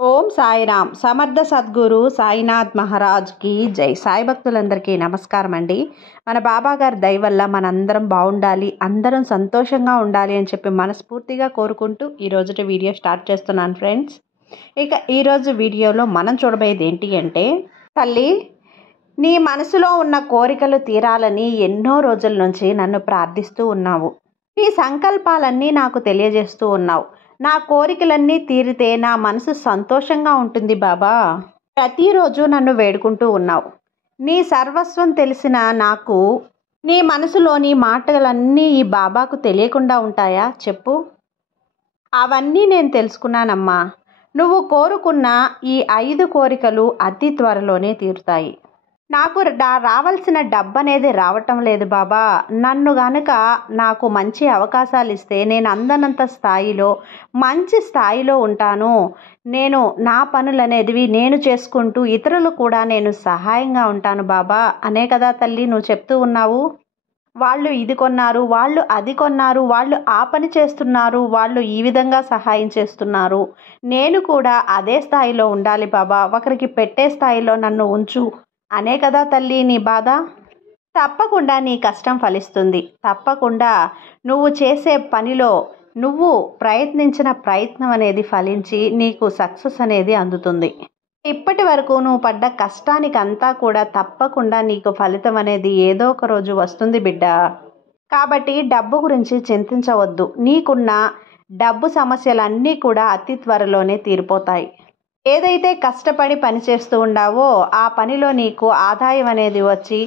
ఓం సాయిరామ్. సమర్థ సద్గురు సాయినాథ్ మహారాజ్కి జై. సాయి భక్తులందరికీ నమస్కారం అండి. మన బాబా గారి దయ వల్ల మనందరం బాగుండాలి, అందరం సంతోషంగా ఉండాలి అని చెప్పి మనస్ఫూర్తిగా కోరుకుంటూ ఈరోజు వీడియో స్టార్ట్ చేస్తున్నాను ఫ్రెండ్స్. ఇక ఈరోజు వీడియోలో మనం చూడబోయేది ఏంటి అంటే, తల్లి నీ మనసులో ఉన్న కోరికలు తీరాలని ఎన్నో రోజుల నుంచి నన్ను ప్రార్థిస్తూ ఉన్నావు. నీ సంకల్పాలన్నీ నాకు తెలియజేస్తూ ఉన్నావు. నా కోరికలన్నీ తీరితే నా మనసు సంతోషంగా ఉంటుంది బాబా. ప్రతిరోజు నన్ను వేడుకుంటూ ఉన్నావు. నీ సర్వస్వం తెలిసిన నాకు నీ మనసులోని మాటలన్నీ ఈ బాబాకు తెలియకుండా ఉంటాయా చెప్పు? అవన్నీ నేను తెలుసుకున్నానమ్మా. నువ్వు కోరుకున్న ఈ 5 కోరికలు అతి త్వరలోనే తీరుతాయి. నాకు రావాల్సిన డబ్బు అనేది రావటం లేదు బాబా. నన్ను గనుక నాకు మంచి అవకాశాలు ఇస్తే నేను అందనంత స్థాయిలో మంచి స్థాయిలో ఉంటాను. నేను నా పనులు అనేవి నేను చేసుకుంటూ ఇతరులు కూడా నేను సహాయంగా ఉంటాను బాబా అనే కదా తల్లి నువ్వు చెప్తూ ఉన్నావు. వాళ్ళు ఇది కొన్నారు, వాళ్ళు అది కొన్నారు, వాళ్ళు ఆ పని చేస్తున్నారు, వాళ్ళు ఈ విధంగా సహాయం చేస్తున్నారు. నేను కూడా అదే స్థాయిలో ఉండాలి బాబా, ఒకరికి పెట్టే స్థాయిలో నన్ను ఉంచు అనే కదా తల్లి నీ బాధ. తప్పకుండా నీ కష్టం ఫలిస్తుంది. తప్పకుండా నువ్వు చేసే పనిలో నువ్వు ప్రయత్నించిన ప్రయత్నం అనేది ఫలించి నీకు సక్సెస్ అనేది అందుతుంది. ఇప్పటి వరకు నువ్వు పడ్డ కష్టానికి అంతా కూడా తప్పకుండా నీకు ఫలితం అనేది ఏదో ఒక రోజు వస్తుంది బిడ్డ. కాబట్టి డబ్బు గురించి చింతించవద్దు. నీకున్న డబ్బు సమస్యలన్నీ కూడా అతి త్వరలోనే తీరిపోతాయి. ఏదైతే కష్టపడి పని చేస్తూ ఉండావో ఆ పనిలో నీకు ఆదాయం అనేది వచ్చి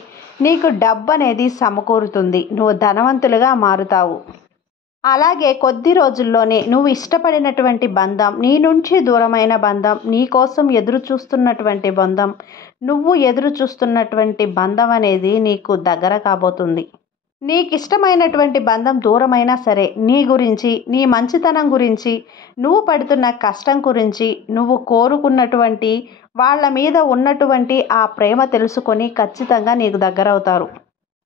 నీకు డబ్బు అనేది సమకూరుతుంది. నువ్వు ధనవంతులుగా మారుతావు. అలాగే కొద్ది రోజుల్లోనే నువ్వు ఇష్టపడినటువంటి బంధం, నీ నుంచి దూరమైన బంధం, నీ కోసం ఎదురు చూస్తున్నటువంటి బంధం, నువ్వు ఎదురు చూస్తున్నటువంటి బంధం అనేది నీకు దగ్గర కాబోతుంది. నీకు ఇష్టమైనటువంటి బంధం దూరమైనా సరే నీ గురించి, నీ మంచితనం గురించి, నువ్వు పడుతున్న కష్టం గురించి, నువ్వు కోరుకున్నటువంటి వాళ్ళ మీద ఉన్నటువంటి ఆ ప్రేమ తెలుసుకొని ఖచ్చితంగా నీకు దగ్గరవుతారు.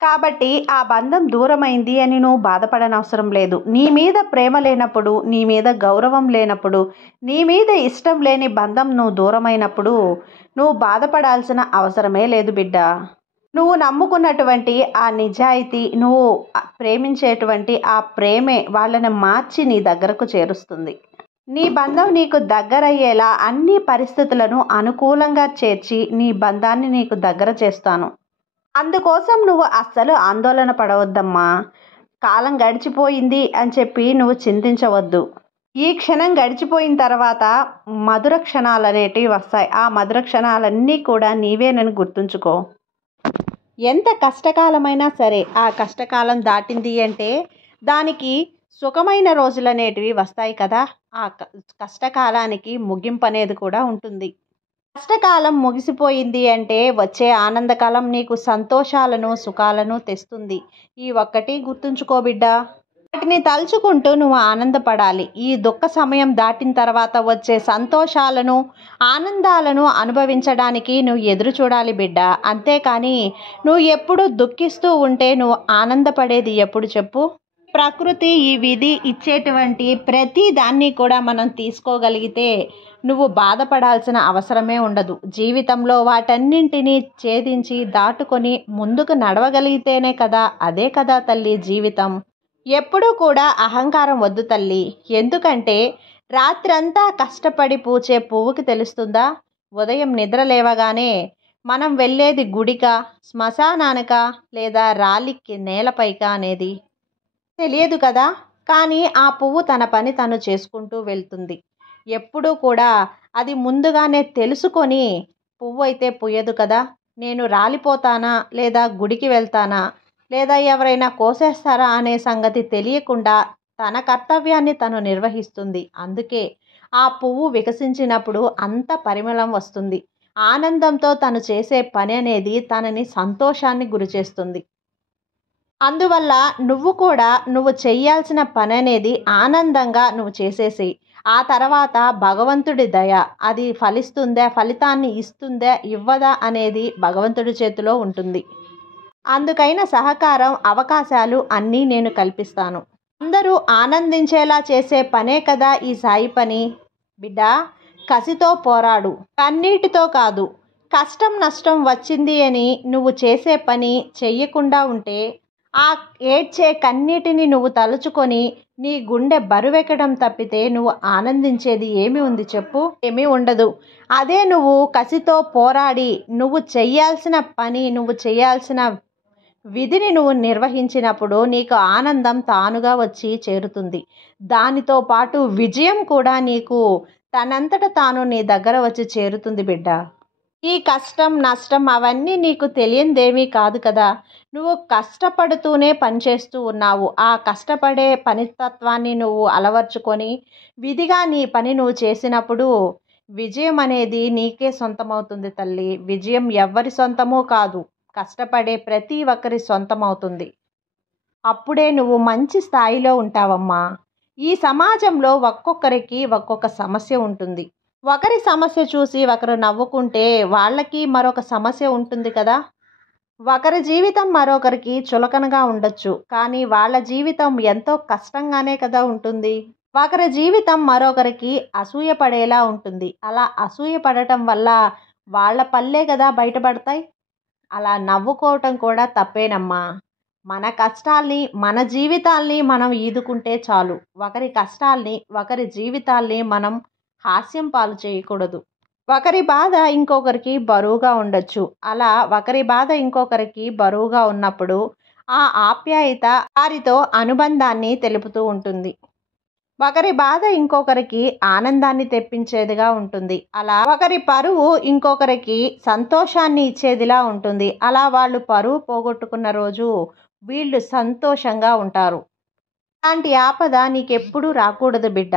కాబట్టి ఆ బంధం దూరమైంది అని నువ్వు బాధపడనవసరం లేదు. నీ మీద ప్రేమ లేనప్పుడు, నీ మీద గౌరవం లేనప్పుడు, నీ మీద ఇష్టం లేని బంధం నువ్వు దూరమైనప్పుడు నువ్వు బాధపడాల్సిన అవసరమే లేదు బిడ్డ. నువ్వు నమ్ముకున్నటువంటి ఆ నిజాయితీ, నువ్వు ప్రేమించేటువంటి ఆ ప్రేమే వాళ్ళని మార్చి నీ దగ్గరకు చేరుస్తుంది. నీ బంధం నీకు దగ్గరయ్యేలా అన్ని పరిస్థితులను అనుకూలంగా చేర్చి నీ బంధాన్ని నీకు దగ్గర చేస్తాను. అందుకోసం నువ్వు అస్సలు ఆందోళన పడవద్దమ్మా. కాలం గడిచిపోయింది అని చెప్పి నువ్వు చింతించవద్దు. ఈ క్షణం గడిచిపోయిన తర్వాత మధుర క్షణాలు అనేటివి వస్తాయి. ఆ మధుర క్షణాలన్నీ కూడా నీవేనని గుర్తుంచుకో. ఎంత కష్టకాలమైనా సరే ఆ కష్టకాలం దాటింది అంటే దానికి సుఖమైన రోజులు అనేటివి వస్తాయి కదా. ఆ కష్టకాలానికి ముగింపు అనేది కూడా ఉంటుంది. కష్టకాలం ముగిసిపోయింది అంటే వచ్చే ఆనందకాలం నీకు సంతోషాలను, సుఖాలను తెస్తుంది. ఈ ఒక్కటి గుర్తుంచుకో బిడ్డ. వాటిని తలుచుకుంటూ నువ్వు ఆనందపడాలి. ఈ దుఃఖ సమయం దాటిన తర్వాత వచ్చే సంతోషాలను, ఆనందాలను అనుభవించడానికి నువ్వు ఎదురు చూడాలి బిడ్డ. అంతేకాని నువ్వు ఎప్పుడు దుఃఖిస్తూ ఉంటే నువ్వు ఆనందపడేది ఎప్పుడు చెప్పు? ప్రకృతి, ఈ విధి ఇచ్చేటువంటి ప్రతి దాన్ని కూడా మనం తీసుకోగలిగితే నువ్వు బాధపడాల్సిన అవసరమే ఉండదు. జీవితంలో వాటన్నింటినీ ఛేదించి దాటుకొని ముందుకు నడవగలిగితేనే కదా, అదే కదా తల్లి జీవితం. ఎప్పుడూ కూడా అహంకారం వద్దు తల్లి. ఎందుకంటే రాత్రంతా కష్టపడి పూచే పువ్వుకి తెలుస్తుందా ఉదయం నిద్ర లేవగానే మనం వెళ్ళేది గుడికా, శ్మశానానికా, లేదా రాలికి నేలపైకా అనేది తెలియదు కదా. కానీ ఆ పువ్వు తన పని తను చేసుకుంటూ వెళ్తుంది. ఎప్పుడూ కూడా అది ముందుగానే తెలుసుకొని పువ్వు అయితే పూయదు కదా. నేను రాలిపోతానా, లేదా గుడికి వెళ్తానా, లేదా ఎవరైనా కోసేస్తారా అనే సంగతి తెలియకుండా తన కర్తవ్యాన్ని తను నిర్వహిస్తుంది. అందుకే ఆ పువ్వు వికసించినప్పుడు అంత పరిమళం వస్తుంది. ఆనందంతో తను చేసే పని అనేది తనని సంతోషాన్ని గురిచేస్తుంది. అందువల్ల నువ్వు కూడా నువ్వు చేయాల్సిన పని అనేది ఆనందంగా నువ్వు చేసేసి ఆ తర్వాత భగవంతుడి దయ, అది ఫలిస్తుందా, ఫలితాన్ని ఇస్తుందా ఇవ్వదా అనేది భగవంతుడి చేతిలో ఉంటుంది. అందుకైన సహకారం, అవకాశాలు అన్నీ నేను కల్పిస్తాను. అందరూ ఆనందించేలా చేసే పనే కదా ఈ సాయి పని. బిడ్డ, కసితో పోరాడు. కన్నీటితో కాదు. కష్టం నష్టం వచ్చింది అని నువ్వు చేసే పని చెయ్యకుండా ఉంటే ఆ ఏడ్చే కన్నీటిని నువ్వు తలుచుకొని నీ గుండె బరువెక్కడం తప్పితే నువ్వు ఆనందించేది ఏమి ఉంది చెప్పు? ఏమీ ఉండదు. అదే నువ్వు కసితో పోరాడి నువ్వు చెయ్యాల్సిన పని, నువ్వు చేయాల్సిన విధిని నువ్వు నిర్వహించినప్పుడు నీకు ఆనందం తానుగా వచ్చి చేరుతుంది. దానితో పాటు విజయం కూడా నీకు తనంతట తాను నీ దగ్గర వచ్చి చేరుతుంది బిడ్డ. ఈ కష్టం నష్టం అవన్నీ నీకు తెలియందేమీ కాదు కదా. నువ్వు కష్టపడుతూనే పనిచేస్తూ ఉన్నావు. ఆ కష్టపడే పనితత్వాన్ని నువ్వు అలవర్చుకొని విధిగా నీ పని నువ్వు చేసినప్పుడు విజయం అనేది నీకే సొంతమవుతుంది తల్లి. విజయం ఎవ్వరి సొంతమో కాదు, కష్టపడే ప్రతి ఒక్కరి సొంతమవుతుంది. అప్పుడే నువ్వు మంచి స్థాయిలో ఉంటావమ్మా. ఈ సమాజంలో ఒక్కొక్కరికి ఒక్కొక్క సమస్య ఉంటుంది. ఒకరి సమస్య చూసి ఒకరు నవ్వుకుంటే వాళ్ళకి మరొక సమస్య ఉంటుంది కదా. ఒకరి జీవితం మరొకరికి చులకనగా ఉండొచ్చు, కానీ వాళ్ళ జీవితం ఎంతో కష్టంగానే కదా ఉంటుంది. ఒకరి జీవితం మరొకరికి అసూయ పడేలా ఉంటుంది. అలా అసూయ పడటం వల్ల వాళ్ళ పల్లె కదా బయటపడతాయి. అలా నవ్వుకోవటం కూడా తప్పేనమ్మా. మన కష్టాల్ని, మన జీవితాల్ని మనం ఈదుకుంటే చాలు. ఒకరి కష్టాల్ని, ఒకరి జీవితాల్ని మనం హాస్యం పాలు చేయకూడదు. ఒకరి బాధ ఇంకొకరికి బరువుగా ఉండొచ్చు. అలా ఒకరి బాధ ఇంకొకరికి బరువుగా ఉన్నప్పుడు ఆ ఆప్యాయత వారితో అనుబంధాన్ని తెలుపుతూ ఉంటుంది. ఒకరి బాధ ఇంకొకరికి ఆనందాన్ని తెప్పించేదిగా ఉంటుంది. అలా ఒకరి పరువు ఇంకొకరికి సంతోషాన్ని ఇచ్చేదిలా ఉంటుంది. అలా వాళ్ళు పరువు పోగొట్టుకున్న రోజు వీళ్ళు సంతోషంగా ఉంటారు. అలాంటి ఆపద నీకెప్పుడు రాకూడదు బిడ్డ.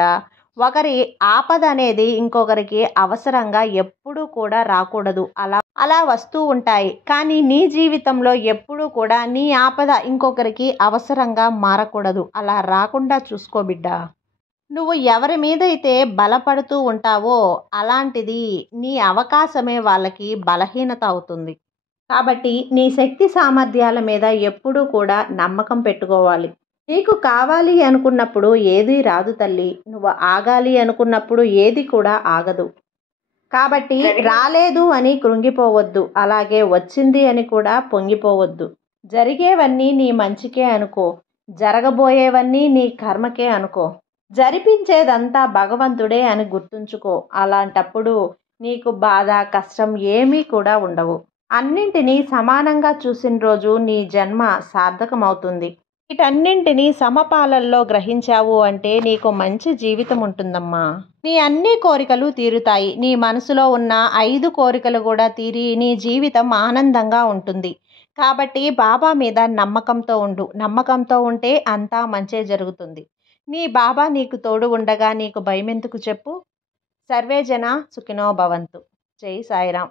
ఒకరి ఆపద అనేది ఇంకొకరికి అవసరంగా ఎప్పుడూ కూడా రాకూడదు. అలా వస్తూ ఉంటాయి. కానీ నీ జీవితంలో ఎప్పుడూ కూడా నీ ఆపద ఇంకొకరికి అవసరంగా మారకూడదు. అలా రాకుండా చూసుకో బిడ్డ. నువ్వు ఎవరి మీదైతే బలపడుతూ ఉంటావో అలాంటిది నీ అవకాశమే వాళ్ళకి బలహీనత అవుతుంది. కాబట్టి నీ శక్తి సామర్థ్యాల మీద ఎప్పుడూ కూడా నమ్మకం పెట్టుకోవాలి. నీకు కావాలి అనుకున్నప్పుడు ఏదీ రాదు తల్లి. నువ్వు ఆగాలి అనుకున్నప్పుడు ఏది కూడా ఆగదు. కాబట్టి రాలేదు అని కృంగిపోవద్దు. అలాగే వచ్చింది అని కూడా పొంగిపోవద్దు. జరిగేవన్నీ నీ మంచికే అనుకో. జరగబోయేవన్నీ నీ కర్మకే అనుకో. జరిపించేదంతా భగవంతుడే అని గుర్తుంచుకో. అలాంటప్పుడు నీకు బాధ కష్టం ఏమీ కూడా ఉండవు. అన్నింటినీ సమానంగా చూసిన రోజు నీ జన్మ సార్థకమవుతుంది. వీటన్నింటినీ సమపాలల్లో గ్రహించావు అంటే నీకు మంచి జీవితం ఉంటుందమ్మా. నీ అన్ని కోరికలు తీరుతాయి. నీ మనసులో ఉన్న 5 కోరికలు కూడా తీరి నీ జీవితం ఆనందంగా ఉంటుంది. కాబట్టి బాబా మీద నమ్మకంతో ఉండు. నమ్మకంతో ఉంటే అంతా మంచే జరుగుతుంది. నీ బాబా నీకు తోడు ఉండగా నీకు భయమెందుకు చెప్పు. సర్వే జన సుఖినో భవంతు. జై సాయిరాం.